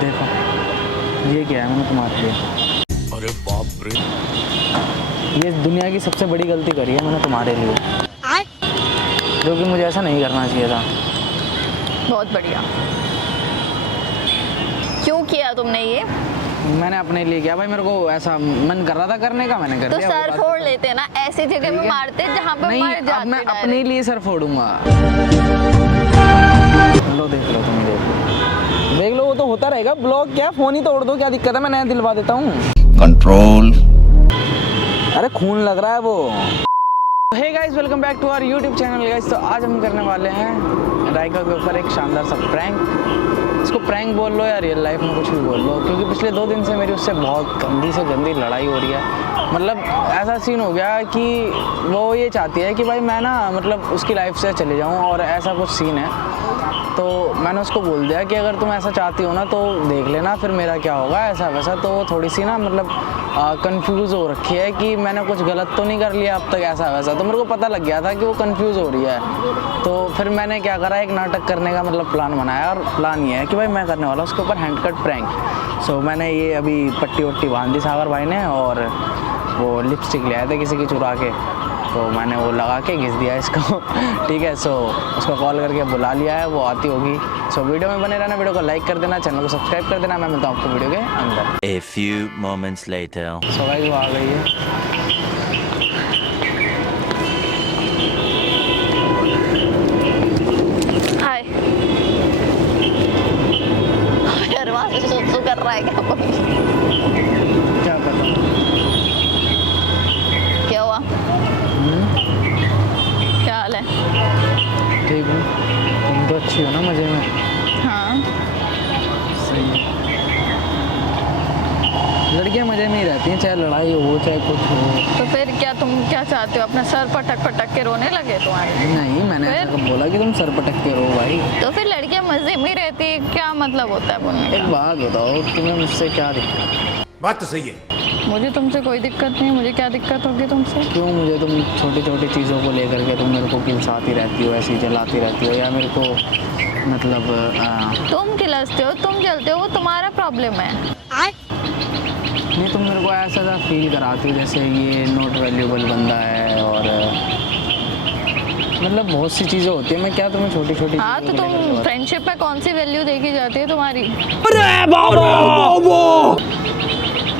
देखो ये क्या है, मैंने तुम्हारे लिए, अरे बाप रे, ये दुनिया की सबसे बड़ी गलती करी है मैंने तुम्हारे लिए, जो कि मुझे ऐसा नहीं करना चाहिए था। बहुत बढ़िया। क्यों किया तुमने ये? मैंने अपने लिए किया भाई, मेरे को ऐसा मन कर रहा था करने का, मैंने कर तो दिया। सर फोड़ लेते ना, ऐसी जगह पे मारते जहाँ पे नहीं, मर अब जाते मैं direct। अपने लिए सर फोड़ूंगा। लो देख लो, तुम देख लो, वो तो होता रहेगा। ब्लॉक क्या, फोन ही तोड़ दो, क्या दिक्कत है, मैं नया दिलवा देता हूँ। कंट्रोल। अरे खून लग रहा है वो। Hey guys, welcome back to our YouTube channel guys. तो आज हम करने वाले हैं राइका के ऊपर एक शानदार सा प्रैंक। इसको प्रैंक बोल लो या रियल लाइफ में कुछ भी बोल लो, क्योंकि पिछले 2 दिन से मेरी उससे बहुत गंदी से गंदी लड़ाई हो रही है। मतलब ऐसा सीन हो गया कि वो ये चाहती है कि भाई मैं ना मतलब उसकी लाइफ से चले जाऊँ, और ऐसा कुछ सीन है। तो मैंने उसको बोल दिया कि अगर तुम ऐसा चाहती हो ना तो देख लेना, फिर मेरा क्या होगा, ऐसा वैसा। तो थोड़ी सी ना मतलब कंफ्यूज हो रखी है कि मैंने कुछ गलत तो नहीं कर लिया अब तक, ऐसा वैसा। तो मेरे को पता लग गया था कि वो कंफ्यूज हो रही है। तो फिर मैंने क्या करा, एक नाटक करने का मतलब प्लान बनाया, और प्लान ये है कि भाई मैं करने वाला उसके ऊपर हैंड कट प्रैंक। सो मैंने ये अभी पट्टी वट्टी बांध दी सागर भाई ने, और वो लिपस्टिक ले आए थे किसी की चुरा के, तो मैंने वो लगा के घिस दिया इसको। ठीक है, सो उसको कॉल करके बुला लिया है, वो आती होगी। सो वीडियो में बने रहना, वीडियो को लाइक कर देना, चैनल को सब्सक्राइब कर देना। मैं मिलता हूँ आपको वीडियो के अंदर। A few moments later. So guys वो आ गई है। हाय। यार वहाँ से सुसु कर रहा है क्या कोई? क्या पता क्या हुआ? क्या हाल है? ठीक हूँ, तुम तो अच्छी हो ना, मज़े में। हाँ। सही है। लड़कियाँ मज़े में ही रहती हैं, चाहे लड़ाई हो चाहे कुछ हो। तो फिर क्या तुम क्या चाहते हो? अपना सर पटक पटक के रोने लगे तुम्हारे? नहीं, मैंने फिर? ऐसा कब बोला कि तुम सर पटक के रो भाई। तो फिर लड़कियां मजे में रहती है, क्या मतलब होता है बोलने एक का? बात बताओ, तुम्हें मुझसे क्या दिक्कत? बात तो सही है। मुझे तुमसे कोई दिक्कत नहीं। मुझे क्या दिक्कत होगी तुमसे? क्यों मुझे तुम छोटी छोटी चीज़ों को लेकर के तुम मेरे को किलसाती रहती हो, ऐसी जलाती रहती हो, या मेरे को मतलब तुम खिलसते हो, तुम जलते हो, वो तुम्हारा प्रॉब्लम है। नहीं, तुम मेरे को ऐसा फील कराती हो जैसे ये नॉट वैल्यूएबल बंदा है, और मतलब बहुत सी चीज़ें होती है। मैं क्या तुम्हें छोटी छोटी हाँ, तो तुम फ्रेंडशिप में कौन सी वैल्यू देखी जाती है तुम्हारी?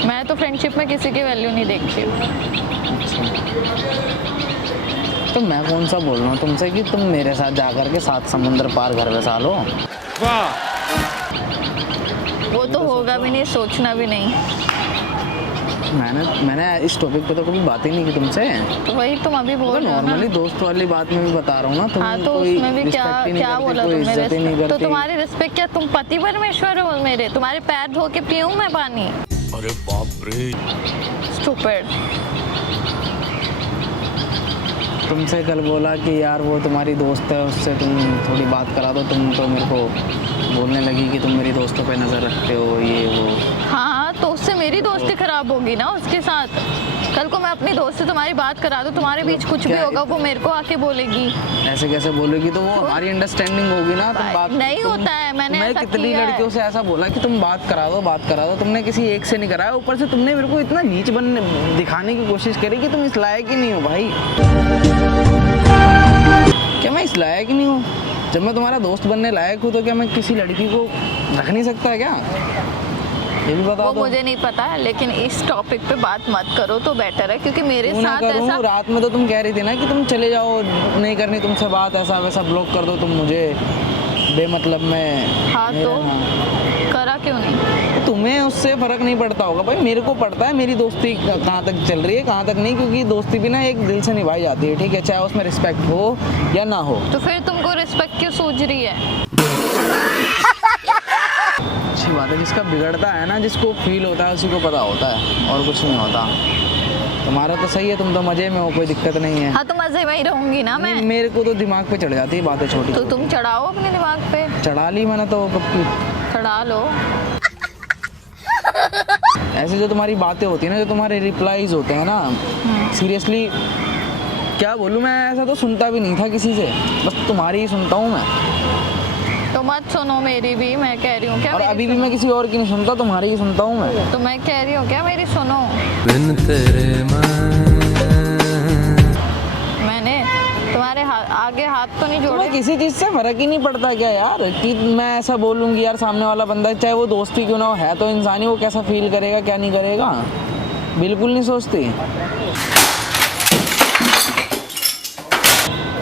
मैं तो फ्रेंडशिप में किसी की वैल्यू नहीं देखती हूँ। तो मैं कौन सा बोल रहा हूँ तुमसे कि तुम मेरे साथ जाकर के 7 समुंदर पार घर बसा लो। वो तो होगा भी नहीं, सोचना भी नहीं। मैंने इस टॉपिक पे तो कभी बात ही नहीं की तुमसे। तो वही तुम अभी बोल रहे हो ना। नॉर्मली दोस्त वाली बात में भी बता रहा हूँ ना। तुम हाँ, तो कोई उसमें भी क्या respect ही नहीं क्या करती, बोला कोई तुमने? इज्जत ही नहीं तो करती। तुम्हारी रिस्पेक्ट क्या? तुम पति परमेश्वर हो मेरे? तुम्हारे पैर धो के पीऊं मैं पानी? अरे बाप रे, स्टूपिड। तुमसे कल बोला कि यार वो तुम्हारी दोस्त है, उससे तुम थोड़ी बात करा दो। तुम तो मेरे को बोलने लगी कि तुम मेरी दोस्तों पे नज़र रखते हो, ये वो। हाँ, तो उससे मेरी दोस्ती खराब होगी ना उसके साथ। कल को मैं अपनी दोस्त से तुम्हारी बात करा दूं, तुम्हारे बीच कुछ भी क्या- होगा, वो मेरे को आके बोलेगी। ऐसे कैसे बोलोगी? तो वो हमारी अंडरस्टैंडिंग होगी ना। तुम बात नहीं होता है, मैंने मैं ऐसा कितनी किया है। लड़कियों से ऐसा बोला कि तुम बात करा दो, बात करा दो। तुमने किसी एक से नहीं कराया, ऊपर से तुमने मेरे को इतना नीच बनने दिखाने की कोशिश करी कि तुम इस लायक ही नहीं हो भाई। क्या मैं इस लायक ही नहीं हूँ? जब मैं तुम्हारा दोस्त बनने लायक हूँ तो क्या मैं किसी लड़की को रख नहीं सकता है क्या? ये भी बता वो दो। मुझे नहीं पता, लेकिन इस टॉपिक पे बात मत करो तो बेटर है, क्योंकि मेरे क्यों ना साथ करूं? ऐसा। रात में तो तुम कह रही थी ना कि तुम चले जाओ, नहीं करनी तुमसे बात, ऐसा वैसा, ब्लॉक कर दो तुम मुझे बेमतलब में। हाँ, तो करा क्यों नहीं? तुम्हें उससे फर्क नहीं पड़ता होगा भाई, मेरे को पड़ता है। मेरी दोस्ती कहाँ तक चल रही है, कहाँ तक नहीं, क्योंकि दोस्ती भी ना एक दिल से निभाई जाती है, ठीक है, चाहे उसमें रिस्पेक्ट हो या ना हो। तो फिर तुमको रिस्पेक्ट क्यों सूझ रही है? अच्छी बात है, जिसका बिगड़ता है ना, जिसको फील होता है उसी को पता होता है, और कुछ नहीं होता। तुम्हारा तो सही है, तुम तो मजे में हो, कोई दिक्कत नहीं है। हाँ, तो मजे में ही रहूंगी ना मैं। नहीं, मेरे को तो दिमाग पे चढ़ जाती है बातें छोटी। तो तुम चढ़ाओ अपने दिमाग पे। चढ़ा ली मैंने तो कब की। चढ़ा लो। ऐसे जो तुम्हारी बातें होती है ना, जो तुम्हारे रिप्लाईज होते हैं ना, सीरियसली क्या बोलूँ मैं, ऐसा तो सुनता भी नहीं था किसी से, बस तुम्हारी ही सुनता हूँ मैं। तो तो मत सुनो मेरी भी, मैं कह रही हूँ क्या और मेरी अभी भी मैं किसी और की नहीं सुनता, तुम्हारी ही सुनता हूँ मैं। तो मैं कह रही हूँ क्या मेरी सुनो। बिन तेरे मैंने तुम्हारे आगे हाथ तो नहीं जोड़े। तुम्हें किसी चीज़ से फर्क ही नहीं पड़ता क्या यार, कि मैं ऐसा बोलूँगी यार, सामने वाला बंदा चाहे वो दोस्ती क्यों ना हो, है तो इंसान ही, वो कैसा फील करेगा क्या नहीं करेगा, बिल्कुल नहीं सोचती।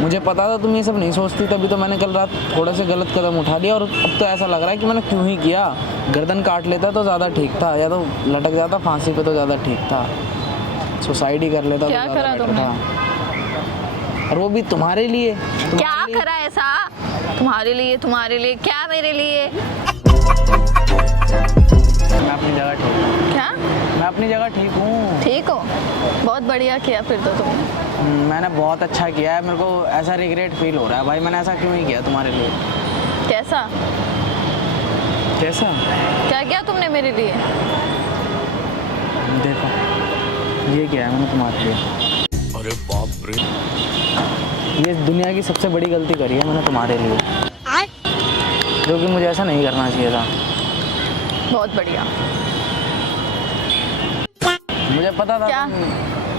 मुझे पता था तुम ये सब नहीं सोचती, तभी तो मैंने कल रात थोड़ा से गलत कदम उठा लिया, और अब तो ऐसा लग रहा है कि मैंने क्यों ही किया। गर्दन काट लेता तो ज़्यादा ठीक था, या तो लटक जाता फांसी पे तो ज़्यादा ठीक था, सुसाइड ही कर लेता तो क्या ज़्यादा करा बेटर तुमने? था। और वो भी तुम्हारे लिए। क्या करा ऐसा? तुम्हारे लिए क्या मेरे लिए? मैं अपनी जगह ठीक हूँ। क्या? मैं अपनी जगह ठीक हूँ। ठीक हो? बहुत बढ़िया किया फिर तो तुमने। मैंने बहुत अच्छा किया है, मेरे को ऐसा रिग्रेट फील हो रहा है भाई, मैंने ऐसा क्यों ही किया तुम्हारे लिए। कैसा? कैसा? क्या किया तुमने मेरे लिए? देखो ये क्या है, मैंने तुम्हारे लिए अरे बाप रे। ये दुनिया की सबसे बड़ी गलती करी है मैंने तुम्हारे लिए, जो कि मुझे ऐसा नहीं करना चाहिए था। बहुत बढ़िया। मुझे पता था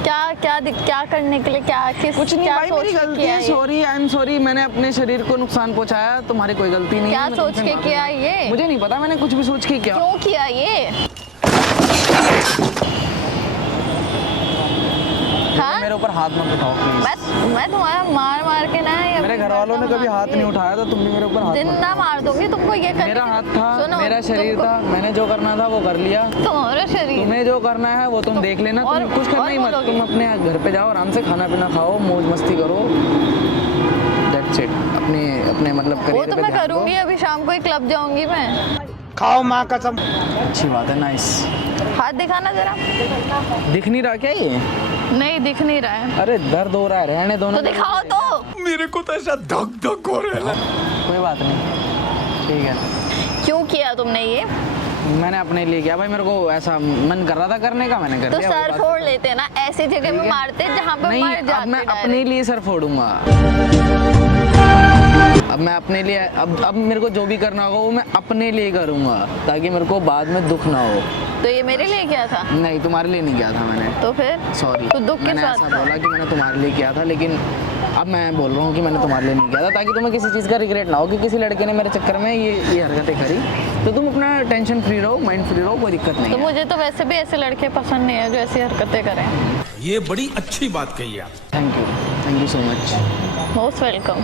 क्या क्या करने के लिए, क्या किस कुछ नहीं क्या भाई, मेरी सोच के गलती किया है, ये? Sorry, I am sorry. मैंने अपने शरीर को नुकसान पहुंचाया, तुम्हारी कोई गलती नहीं क्या है। मैं सोच तुमसे के माफी किया मांगता ये? हूं। मुझे नहीं पता मैंने कुछ भी सोच के किया। क्यों किया ये? हाँ? मेरे ऊपर हाथ मत उठाओ प्लीज। मैं तुम्हारा मार के ना ये मेरे घर वालों ने कभी हाथ नहीं उठाया, तो तुम भी मेरे ऊपर हाथ मत जिंदा मार दूंगी तुमको, ये करने मेरा के- हाथ था, सुनो, मेरा शरीर तुमको- था, मैंने जो करना था वो कर लिया। तुम्हारा शरीर। तुम्हें जो करना है वो तुम देख लेना, और- तुम्हें कुछ करना और ही मत, बोलोगे? तुम अपने घर पे जाओ, आराम से खाना पीना खाओ, मौज मस्ती करो, दैट्स इट। अपने मतलब वो करियर तो पे मैं ध्यान दो। करूंगी, अभी शाम को ही क्लब जाऊंगी मैं। खाओ माँ कसम। अच्छी बात है, नाइस। हाथ दिखाना जरा। दिख नहीं रहा क्या ये? नहीं दिख नहीं रहा है अरे दर्द हो रहा है, रहने दो ना। तो दिखाओ तो। मेरे को तो ऐसा धक धक हो रहा है। कोई बात नहीं, ठीक है। क्यों किया तुमने ये? मैंने अपने लिए किया भाई, मेरे को ऐसा मन कर रहा था करने का, मैंने कर तो दिया। सर फोड़ लेते ना, ऐसी जगह पे मारते जहाँ पे नहीं, मर अब जाते मैं direct। अपने लिए सर फोड़ूंगा। अब मैं अपने लिए, अब मेरे को जो भी करना होगा वो मैं अपने लिए करूंगा, ताकि मेरे को बाद में दुख ना हो। तो ये मेरे लिए किया था? नहीं, तुम्हारे लिए नहीं किया था मैंने, तो फिर सॉरी। तो दुख किस मैंने बात ऐसा का? बोला कि मैंने तुम्हारे लिए किया था, लेकिन अब मैं बोल रहा हूँ कि मैंने तुम्हारे लिए नहीं किया था, ताकि तुम्हें किसी चीज़ का रिग्रेट ना हो कि किसी लड़के ने मेरे चक्कर में ये हरकतें करी। तो तुम अपना टेंशन फ्री रहो, माइंड फ्री रहो, कोई दिक्कत नहीं तो है। मुझे तो वैसे भी ऐसे लड़के पसंद नहीं है जो ऐसी हरकतें करें। ये बड़ी अच्छी बात कही आप। Thank you so much. Most welcome.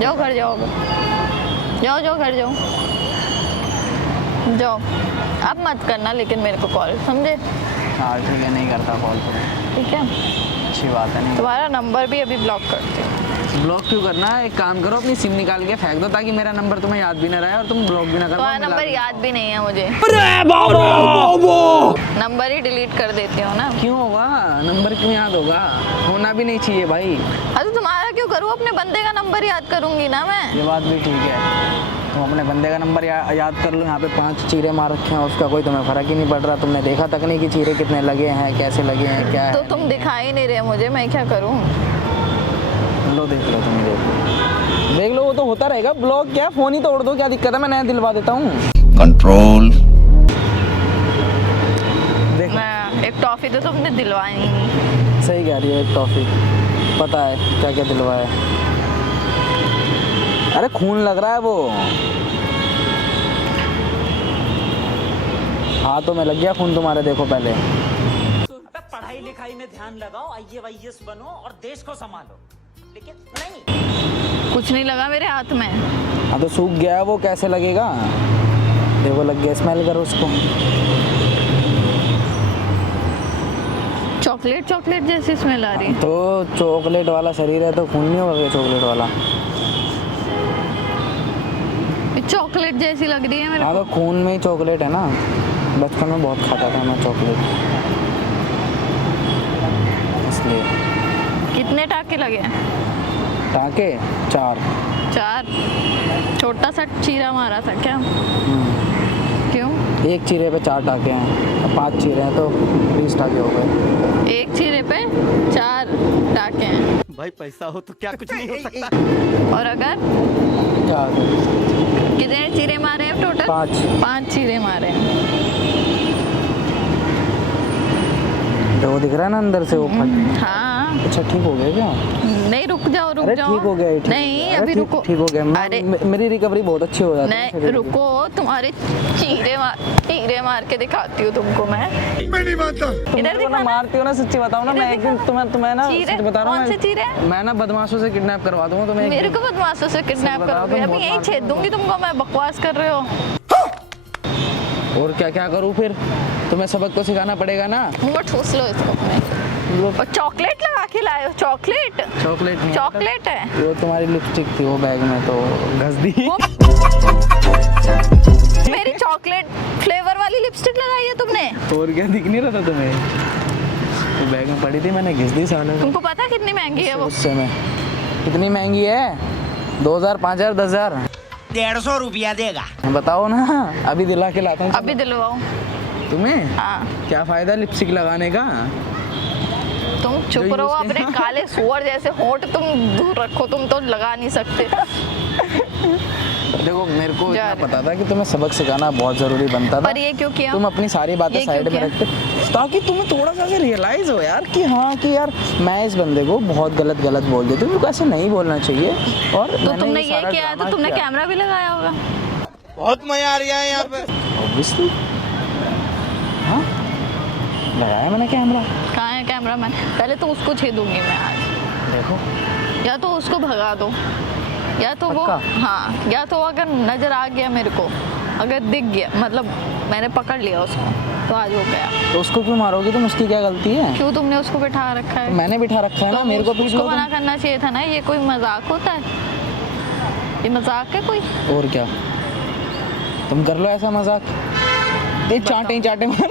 जाओ घर जाओ, जाओ घर जाओ, जाओ। अब मत करना लेकिन मेरे को कॉल, समझे? हाँ ठीक है, नहीं करता कॉल तो, ठीक है। अच्छी बात है। नहीं तुम्हारा नंबर भी अभी ब्लॉक करती हूँ। ब्लॉक क्यों करना है? एक काम करो, अपनी सिम निकाल के फेंक दो, ताकि मेरा नंबर तुम्हें याद भी ना रहे और तुम ब्लॉक भी ना कर तुम्हारा पाओ। नंबर याद भी नहीं है मुझे। नंबर ही डिलीट कर देती हूँ ना। क्यों होगा? नंबर क्यों याद होगा? होना भी नहीं चाहिए भाई। अरे तो तुम्हारा क्यों करूँ? अपने बंदे का नंबर याद करूंगी ना मैं। ये बात भी ठीक है, तुम अपने बंदे का नंबर याद कर लो। यहाँ पे 5 चीरे मार रखे हैं, उसका कोई तुम्हें फर्क ही नहीं पड़ रहा। तुमने देखा तक नहीं कि चीरे कितने लगे हैं, कैसे लगे हैं, क्या तो है। तुम दिखाई नहीं रहे मुझे, मैं क्या करूँ? लो देख लो, तुम देख लो, वो तो होता रहेगा। ब्लॉक क्या, फोन ही तोड़ दो, क्या दिक्कत है, मैं नया दिलवा देता हूँ। कंट्रोल। देख, मैं एक टॉफी तो तुमने दिलवाई नहीं। सही कह रही है, एक टॉफी, पता है क्या क्या दिलवाया। अरे खून लग रहा है वो, हाथों में लग गया खून तुम्हारे, देखो पहले। पढ़ाई लिखाई में ध्यान लगाओ, IAS बनो और देश को संभालो, लेकिन नहीं। कुछ नहीं लगा मेरे हाथ में। हाँ तो सूख गया है वो, कैसे लगेगा? देखो लग गया, स्मेल करो उसको। चॉकलेट चॉकलेट जैसी स्मेल आ रही। तो चॉकलेट वाला शरीर है तो खून नहीं होगा चॉकलेट वाला? चॉकलेट जैसी लग रही है मेरे हाँ को। तो खून में ही चॉकलेट है ना, बचपन में बहुत खाता था मैं चॉकलेट, इसलिए। कितने टाके लगे? टाके 4। 4? छोटा सा चीरा मारा था क्या? क्यों? एक चीरे पे 4 टाके हैं। अब 5 चीरे हैं तो 20 टाके हो गए। एक चीरे पे 4 टाके हैं। भाई पैसा हो तो क्या कुछ नहीं हो सकता। और अगर क्या कितने चीरे मारे हैं टोटल? 5 चीरे मारे हैं। तो वो दिख रहा है ना अंदर से वो फट। हाँ अच्छा ठीक हो गया क्या? नहीं रुक जाओ अरे जाओ। ठीक हो गया, ठीक नहीं अरे अभी ठीक- रुको। ठीक हो गया। अरे मेरी रिकवरी बहुत अच्छी हो जाती है। नहीं रुको, तुम्हारे चीरे मार के दिखाती हूँ तुमको मैं। मैं नहीं मानता। इधर ना दिखाना। मारती हो ना, सच्ची बताओ ना। इधर मैं एक दिन तुम्हें ना चीरे? सच बता रहा कौन से हूँ चीरे? मैं ना बदमाशों से किडनैप करवा दूंगा तुम्हें एक मेरे दिन। को बदमाशों से किडनैप सच बताओ, करोगे? तुम अभी बहुत यही मारते छेद हो। दूंगी तुमको मैं। बकवास कर रहे हो। और क्या क्या करूँ फिर? तुम्हें सबक तो सिखाना पड़ेगा ना। मुंह में ठूस लो इसको अपने। और चॉकलेट लगा के लाए हो? चॉकलेट चॉकलेट नहीं, चॉकलेट है वो तुम्हारी लिपस्टिक थी वो बैग में तो घस दी। मेरी चॉकलेट फ्लेवर वाली लिपस्टिक लगाई है तुमने? और क्या दिख नहीं रहा था तुम्हें? वो बैग में पड़ी थी, मैंने घिस दी साले को। तुमको पता है कितनी महंगी है वो? उससे में कितनी महंगी है? 2000, 5000, 10,000? 150 रुपया देगा। बताओ ना, अभी दिला के लाता हूँ अभी दिलवाओ। तुम्हें। हाँ क्या फायदा लिपस्टिक लगाने का? तुम चुप जो रहो। use अपने काले सुअर जैसे होंठ तुम दूर रखो। तुम तो लगा नहीं सकते। देखो मेरे को जा इतना रहे। पता था कि तुम्हें सबक सिखाना बहुत जरूरी बनता था। पर ये क्यों किया? तुम अपनी सारी बातें ये साइड क्यों में किया? रखते ताकि तुम्हें थोड़ा सा रियलाइज हो यार कि हाँ कि यार मैं इस बंदे को बहुत गलत बोल देती हूँ, ऐसे नहीं बोलना चाहिए। और तो मैंने तुमने ये सारा किया ड्रामा तो तुमने किया। कैमरा भी लगाया होगा। बहुत मजा आ रहा है यहाँ पे। Obviously। हाँ लगाया मैंने कैमरा। कहाँ है कैमरा मैन? पहले तो उसको छेदूंगी मैं आज। देखो या तो उसको भगा दो, या तो वो, पक्का? हाँ, या तो अगर नजर आ गया मेरे को, अगर दिख गया, मतलब मैंने पकड़ लिया उसको, तो आज हो गया। तो उसको क्यों मारोगी तुम? उसकी क्या गलती है? क्यों तुमने उसको बिठा रखा है? मैंने बिठा रखा है ना, तो मेरे को पूछ लो उसको मना करना चाहिए था ना। ये कोई मजाक होता है? ये मजाक है कोई? तुम। और क्या, तुम कर लो ऐसा मजाक। चाटे मार